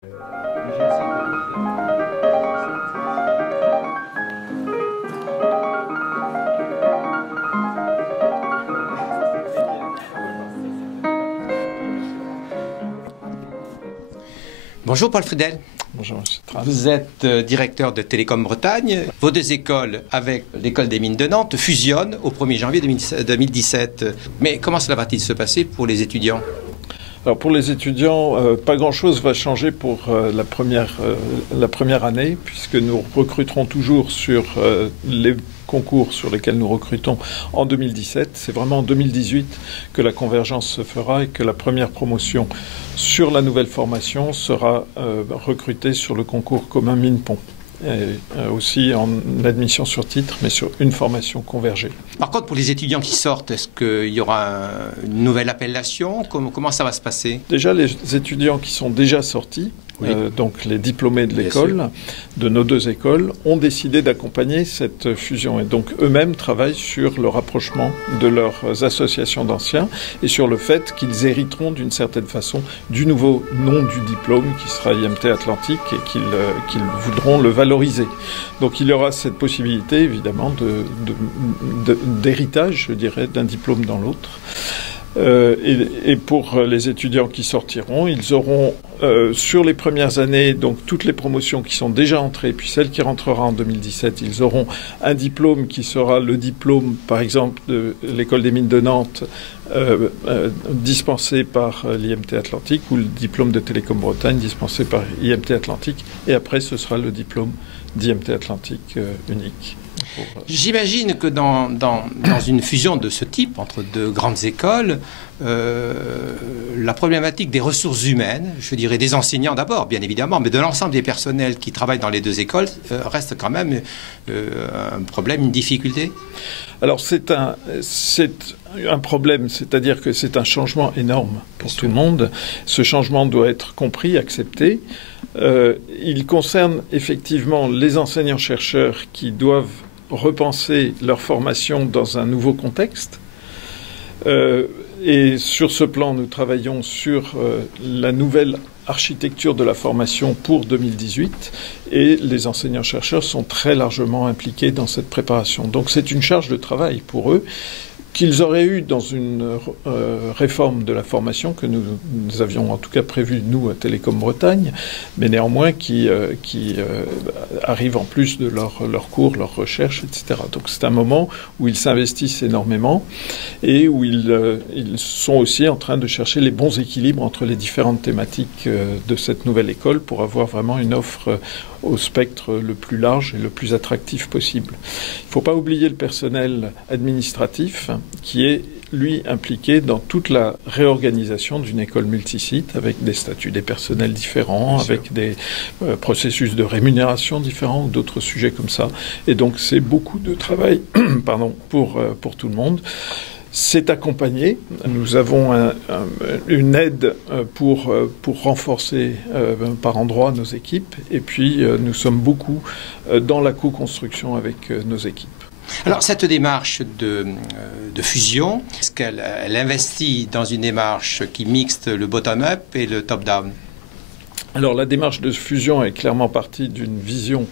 Bonjour Paul Friedel. Bonjour monsieur Tran. Vous êtes directeur de Télécom Bretagne. Vos deux écoles avec l'école des mines de Nantes fusionnent au 1er janvier 2017. Mais comment cela va-t-il se passer pour les étudiants ? Alors pour les étudiants, pas grand-chose va changer pour la première année, puisque nous recruterons toujours sur les concours sur lesquels nous recrutons en 2017. C'est vraiment en 2018 que la convergence se fera et que la première promotion sur la nouvelle formation sera recrutée sur le concours commun Mines-Pont. Et aussi en admission sur titre, mais sur une formation convergée. Par contre, pour les étudiants qui sortent, est-ce qu'il y aura une nouvelle appellation ? Comment ça va se passer ? Déjà, les étudiants qui sont déjà sortis, oui. Donc les diplômés de l'école, de nos deux écoles, ont décidé d'accompagner cette fusion. Et donc eux-mêmes travaillent sur le rapprochement de leurs associations d'anciens et sur le fait qu'ils hériteront d'une certaine façon du nouveau nom du diplôme qui sera IMT Atlantique et qu'ils voudront le valoriser. Donc il y aura cette possibilité évidemment d'héritage, je dirais, d'un diplôme dans l'autre. Et pour les étudiants qui sortiront, ils auront sur les premières années, donc toutes les promotions qui sont déjà entrées, puis celle qui rentrera en 2017, ils auront un diplôme qui sera le diplôme, par exemple, de l'école des mines de Nantes, dispensé par l'IMT Atlantique, ou le diplôme de Télécom Bretagne, dispensé par IMT Atlantique, et après ce sera le diplôme d'IMT Atlantique unique. J'imagine que dans une fusion de ce type entre deux grandes écoles, la problématique des ressources humaines, je dirais des enseignants d'abord, bien évidemment, mais de l'ensemble des personnels qui travaillent dans les deux écoles, reste quand même un problème, une difficulté. Alors c'est un problème, c'est-à-dire que c'est un changement énorme pour tout le monde. Ce changement doit être compris, accepté. Il concerne effectivement les enseignants-chercheurs qui doivent repenser leur formation dans un nouveau contexte. Et sur ce plan, nous travaillons sur la nouvelle architecture de la formation pour 2018 et les enseignants-chercheurs sont très largement impliqués dans cette préparation. Donc c'est une charge de travail pour eux qu'ils auraient eu dans une réforme de la formation que nous avions en tout cas prévu, nous, à Télécom Bretagne, mais néanmoins qui arrive en plus de leurs cours, leurs recherches, etc. Donc c'est un moment où ils s'investissent énormément et où ils sont aussi en train de chercher les bons équilibres entre les différentes thématiques de cette nouvelle école pour avoir vraiment une offre au spectre le plus large et le plus attractif possible. Il ne faut pas oublier le personnel administratif qui est, lui, impliqué dans toute la réorganisation d'une école multisite avec des statuts des personnels différents, avec des processus de rémunération différents ou d'autres sujets comme ça. Et donc, c'est beaucoup de travail pour tout le monde. C'est accompagné. Nous avons une aide pour renforcer par endroits nos équipes. Et puis, nous sommes beaucoup dans la co-construction avec nos équipes. Alors, cette démarche de fusion, est-ce qu'elle investit dans une démarche qui mixte le bottom-up et le top-down ? Alors, la démarche de fusion est clairement partie d'une vision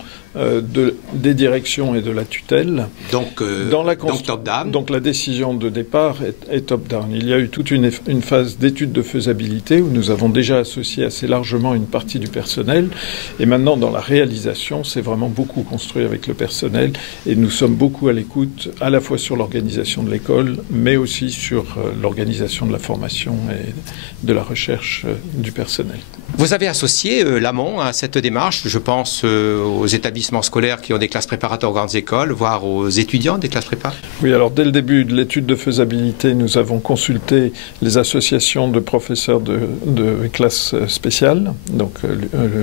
des directions et de la tutelle. Donc top-down. Donc la décision de départ est top-down. Il y a eu toute une phase d'étude de faisabilité où nous avons déjà associé assez largement une partie du personnel. Et maintenant, dans la réalisation, c'est vraiment beaucoup construit avec le personnel. Et nous sommes beaucoup à l'écoute, à la fois sur l'organisation de l'école, mais aussi sur l'organisation de la formation et de la recherche du personnel. Vous avez associé l'amont à cette démarche, je pense aux établissements scolaires qui ont des classes préparatoires aux grandes écoles, voire aux étudiants des classes prépa. Oui, alors dès le début de l'étude de faisabilité, nous avons consulté les associations de professeurs de classes spéciales, donc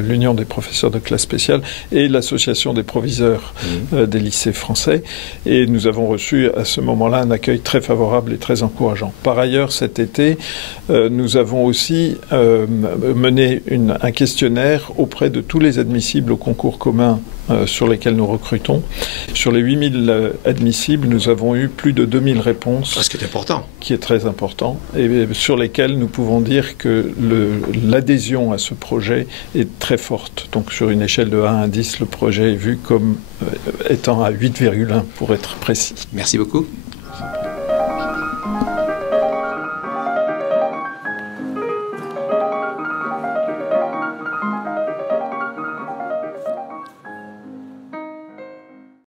l'Union des professeurs de classes spéciales et l'Association des proviseurs des lycées français. Et nous avons reçu à ce moment-là un accueil très favorable et très encourageant. Par ailleurs, cet été, nous avons aussi mené un questionnaire auprès de tous les admissibles au concours commun sur lesquels nous recrutons. Sur les 8000 admissibles, nous avons eu plus de 2000 réponses. Ce qui est important. Qui est très important, et sur lesquels nous pouvons dire que l'adhésion à ce projet est très forte. Donc sur une échelle de 1 à 10, le projet est vu comme étant à 8,1 pour être précis. Merci beaucoup.